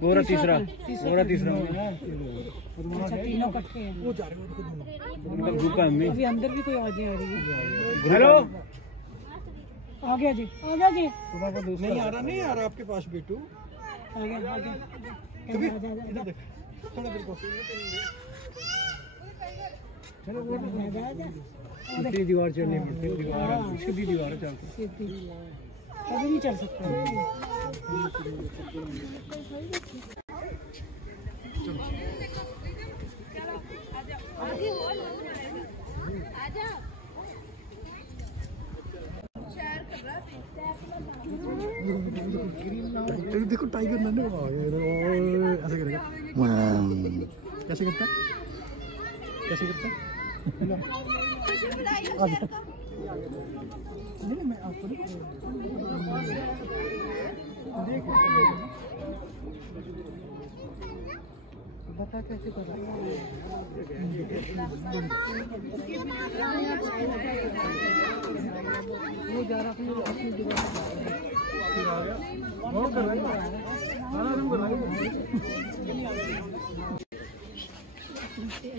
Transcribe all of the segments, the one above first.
पूरा तीसरा तीनों इकट्ठे हैं। वो जा रहे हैं ग्रुप है मम्मी। अभी अंदर भी कोई आवाजें आ रही है। हेलो आ गया जी, आ गया जी। नहीं आ रहा आपके पास बेटू। आ गया इधर देख थोड़ा देर को। चलो वो इतनी दीवार चढ़नी पड़ती है। दीवार सीधी दीवार है चलती। कभी नहीं चढ़ सकता। देखो टाइगर नन्हे ऐसे करेगा। कैसे करता है? कैसे करता है? नहीं मैं आपको बता कैसे कर वो जा रहा अपनी जगह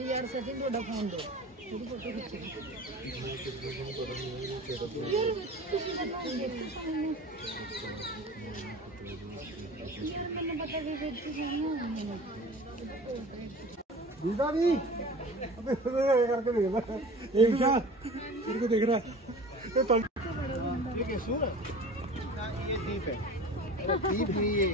यार सचिन थोड़ा फोन दो फोटो खींचे दूसरा भी करके देख रहा एक तेरे को देख रहा है। ये क्या सूर है? ये दीप है। दीप नहीं ये